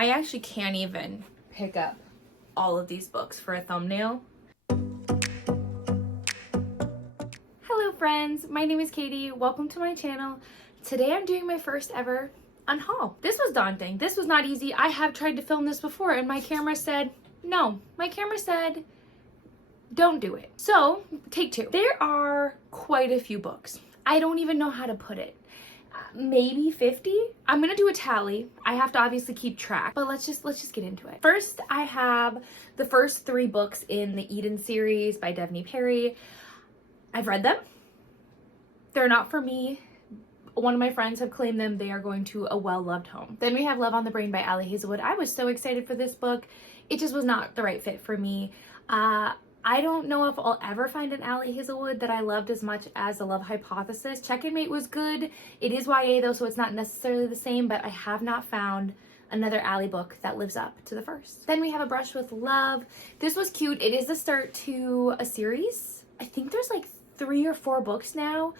I actually can't even pick up all of these books for a thumbnail. Hello friends, my name is Katie. Welcome to my channel. Today I'm doing my first ever unhaul. This was daunting. This was not easy. I have tried to film this before and my camera said no. My camera said don't do it. So take two. There are quite a few books. I don't even know how to put it. Maybe 50. I'm gonna do a tally. I have to obviously keep track, but let's just get into it. First, I have the first 3 books in the Eden series by Bethany Perry. I've read them. They're not for me. One of my friends have claimed them. They are going to a well-loved home. Then we have Love on the Brain by Ali Hazelwood. I was so excited for this book. It just was not the right fit for me. I don't know if I'll ever find an Ali Hazelwood that I loved as much as The Love Hypothesis. Check and Mate was good. It is YA though, so it's not necessarily the same, but I have not found another Ali book that lives up to the first. Then we have A Brush with Love. This was cute. It is the start to a series. I think there's like 3 or 4 books now.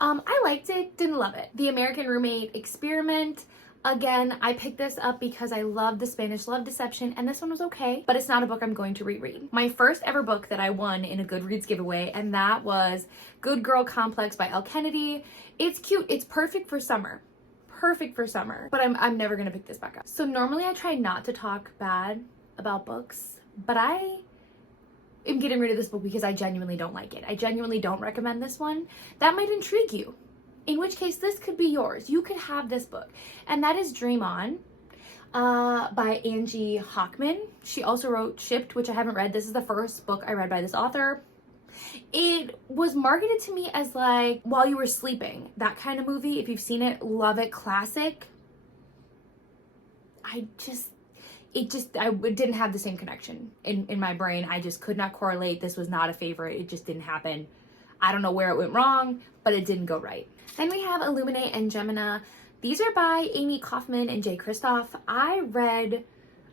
I liked it, didn't love it. The American Roommate Experiment. Again, I picked this up because I love the Spanish Love Deception, and this one was okay, but it's not a book I'm going to reread. My first ever book that I won in a Goodreads giveaway, and that was Good Girl Complex by Elle Kennedy. It's cute. It's perfect for summer. Perfect for summer. But I'm never going to pick this back up. So normally I try not to talk bad about books, but I am getting rid of this book because I genuinely don't like it. I genuinely don't recommend this one. That might intrigue you. In which case, this could be yours. You could have this book. And that is Dream On by Angie Hockman. She also wrote Shipped, which I haven't read. This is the first book I read by this author. It was marketed to me as like While You Were Sleeping, that kind of movie. If you've seen it, love it, classic. I didn't have the same connection in my brain. I just could not correlate. This was not a favorite. It just didn't happen. I don't know where it went wrong, but it didn't go right. Then we have Illuminate and Gemina. These are by Amy Kaufman and Jay Kristoff. I read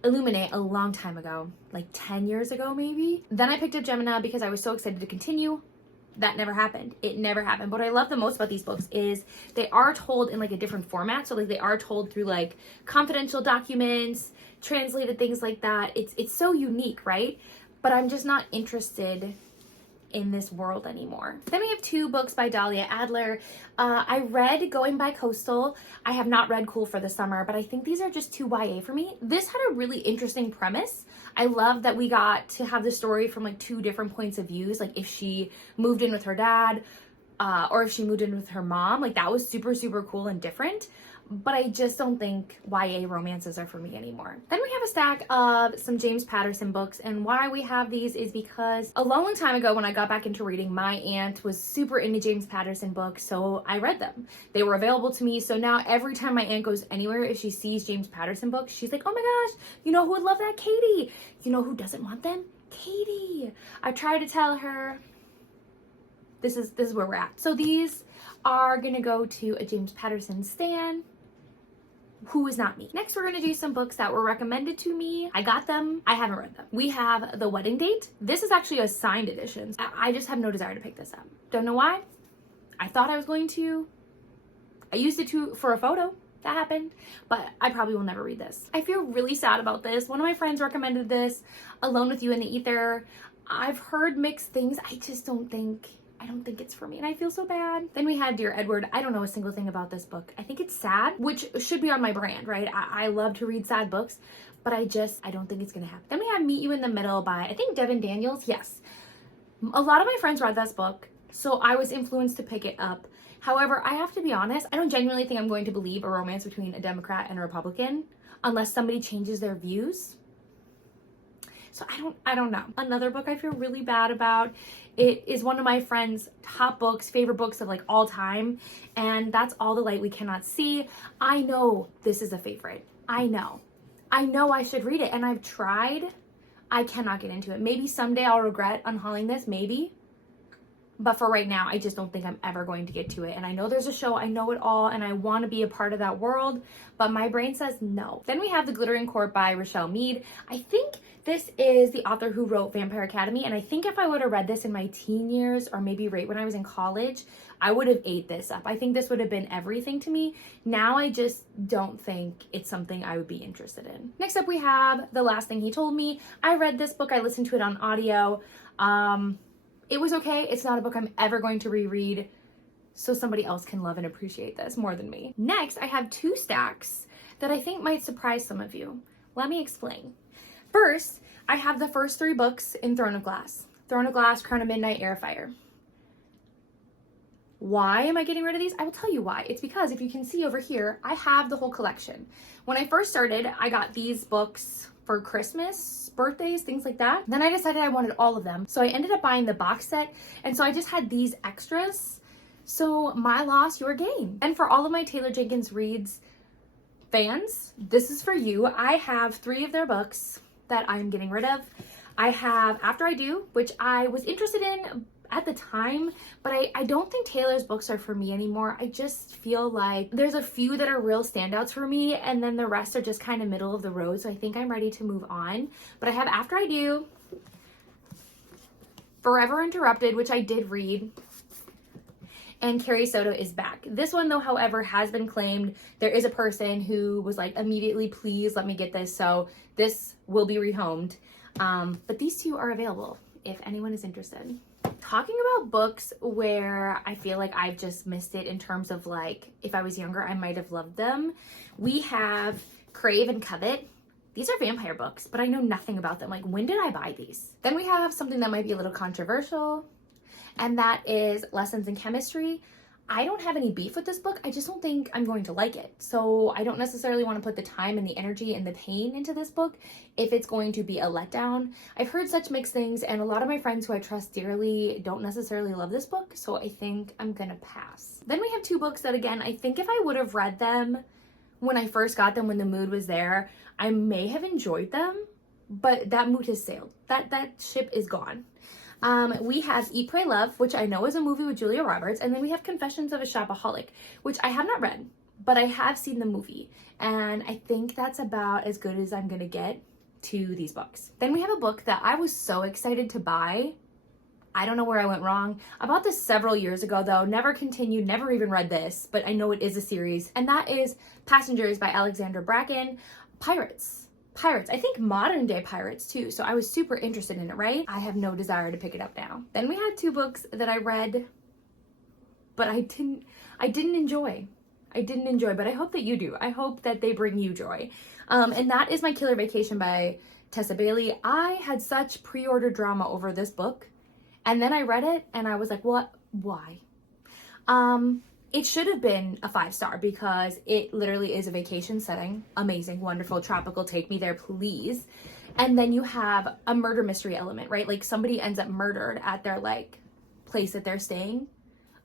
Illuminate a long time ago, like 10 years ago maybe. Then I picked up Gemina because I was so excited to continue. That never happened. It never happened. But what I love the most about these books is they are told in like a different format. So like they are told through like confidential documents, translated things like that. It's so unique, right? But I'm just not interested in this world anymore. Then we have 2 books by Dahlia Adler. I read Going by Coastal. I have not read Cool for the Summer, but I think these are just too YA for me. This had a really interesting premise. I love that we got to have the story from like 2 different points of views, like if she moved in with her dad or if she moved in with her mom. Like that was super, super cool and different. But I just don't think YA romances are for me anymore. Then we have a stack of some James Patterson books, and why we have these is because a long time ago when I got back into reading, my aunt was super into James Patterson books, so I read them. They were available to me, so now every time my aunt goes anywhere, if she sees James Patterson books, she's like, oh my gosh, you know who would love that? Katie. You know who doesn't want them? Katie. I try to tell her this is where we're at. So these are gonna go to a James Patterson stan who is not me. Next, we're going to do some books that were recommended to me. I got them. I haven't read them. We have The Wedding Date. This is actually a signed edition. I just have no desire to pick this up. Don't know why. I thought I was going to. I used it for a photo. That happened. But I probably will never read this. I feel really sad about this. One of my friends recommended this, Alone with You in the Ether. I've heard mixed things. I don't think it's for me, and I feel so bad. Then we had Dear Edward. I don't know a single thing about this book. I think it's sad, which should be on my brand, right? I love to read sad books, but I don't think it's gonna happen. Then we have Meet You in the Middle by, I think, Devin Daniels. Yes. A lot of my friends read this book, so I was influenced to pick it up. However, I have to be honest, I don't genuinely think I'm going to believe a romance between a Democrat and a Republican unless somebody changes their views. So I don't know. Another book I feel really bad about, it is one of my friend's top books, favorite books of like all time, and that's All the Light We Cannot See. I know this is a favorite. I know I should read it, and I've tried. I cannot get into it. Maybe someday I'll regret unhauling this, maybe. But for right now, I just don't think I'm ever going to get to it. And I know there's a show, I know it all, and I want to be a part of that world, but my brain says no. Then we have The Glittering Court by Rochelle Mead. I think this is the author who wrote Vampire Academy, and I think if I would have read this in my teen years, or maybe right when I was in college, I would have ate this up. I think this would have been everything to me. Now I just don't think it's something I would be interested in. Next up we have The Last Thing He Told Me. I read this book, I listened to it on audio. It was okay. It's not a book I'm ever going to reread, so somebody else can love and appreciate this more than me. Next, I have 2 stacks that I think might surprise some of you. Let me explain. First, I have the first 3 books in Throne of Glass. Throne of Glass, Crown of Midnight, Heir of Fire. Why am I getting rid of these? I will tell you why. It's because if you can see over here, I have the whole collection. When I first started, I got these books for Christmas, birthdays, things like that. Then I decided I wanted all of them. So I ended up buying the box set. And so I just had these extras. So my loss, your gain. And for all of my Taylor Jenkins Reads fans, this is for you. I have 3 of their books that I'm getting rid of. I have After I Do, which I was interested in at the time, but I don't think Taylor's books are for me anymore. I just feel like there's a few that are real standouts for me, and then the rest are just kind of middle of the road, so I think I'm ready to move on. But I have After I Do, Forever Interrupted, which I did read, and Carrie Soto Is Back. This one, though, however, has been claimed. There is a person who was like, immediately, please let me get this, so this will be rehomed. But these 2 are available if anyone is interested. Talking about books where I feel like I've just missed it in terms of like, if I was younger, I might have loved them. We have Crave and Covet. These are vampire books, but I know nothing about them. Like, when did I buy these? Then we have something that might be a little controversial, and that is Lessons in Chemistry. I don't have any beef with this book. I just don't think I'm going to like it. So I don't necessarily want to put the time and the energy and the pain into this book if it's going to be a letdown. I've heard such mixed things, and a lot of my friends who I trust dearly don't necessarily love this book, so I think I'm gonna pass. Then we have 2 books that, again, I think if I would have read them when I first got them, when the mood was there, I may have enjoyed them, but that mood has sailed. That ship is gone. We have Eat, Pray, Love, which I know is a movie with Julia Roberts, and then we have Confessions of a Shopaholic, which I have not read, but I have seen the movie, and I think that's about as good as I'm gonna get to these books. Then we have a book that I was so excited to buy. I don't know where I went wrong. I bought this several years ago, though, never continued, never even read this, but I know it is a series, and that is Passengers by Alexandra Bracken. Pirates, I think modern day pirates too, so I was super interested in it, right? I have no desire to pick it up now. Then we had 2 books that I read, but I didn't enjoy. But I hope that you do. I hope that they bring you joy. And that is My Killer Vacation by Tessa Bailey. I had such pre-order drama over this book, and then I read it and I was like, what? Why? It should have been a 5-star because it literally is a vacation setting. Amazing, wonderful, tropical, take me there, please. And then you have a murder mystery element, right? Like somebody ends up murdered at their like place that they're staying.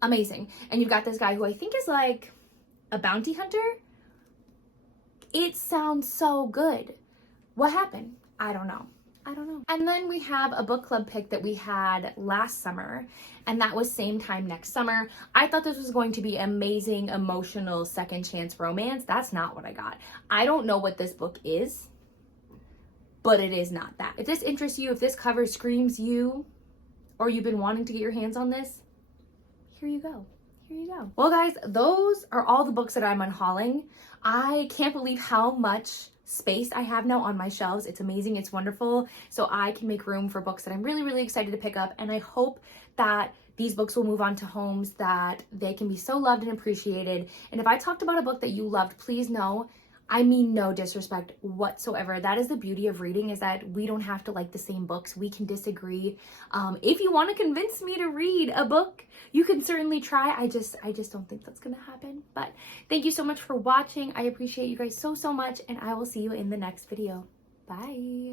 Amazing. And you've got this guy who I think is like a bounty hunter. It sounds so good. What happened? I don't know. And then we have a book club pick that we had last summer, and that was Same Time Next Summer. I thought this was going to be amazing, emotional, second chance romance. That's not what I got. I don't know what this book is, but it is not that. If this interests you, if this cover screams you, or you've been wanting to get your hands on this, here you go. Well, guys, those are all the books that I'm unhauling. I can't believe how much space I have now on my shelves. It's amazing. It's wonderful. So I can make room for books that I'm really, really excited to pick up. And I hope that these books will move on to homes that they can be so loved and appreciated. And if I talked about a book that you loved, please know, I mean no disrespect whatsoever. That is the beauty of reading, is that we don't have to like the same books. We can disagree. If you want to convince me to read a book, you can certainly try. I just don't think that's going to happen. But thank you so much for watching. I appreciate you guys so much, and I will see you in the next video. Bye.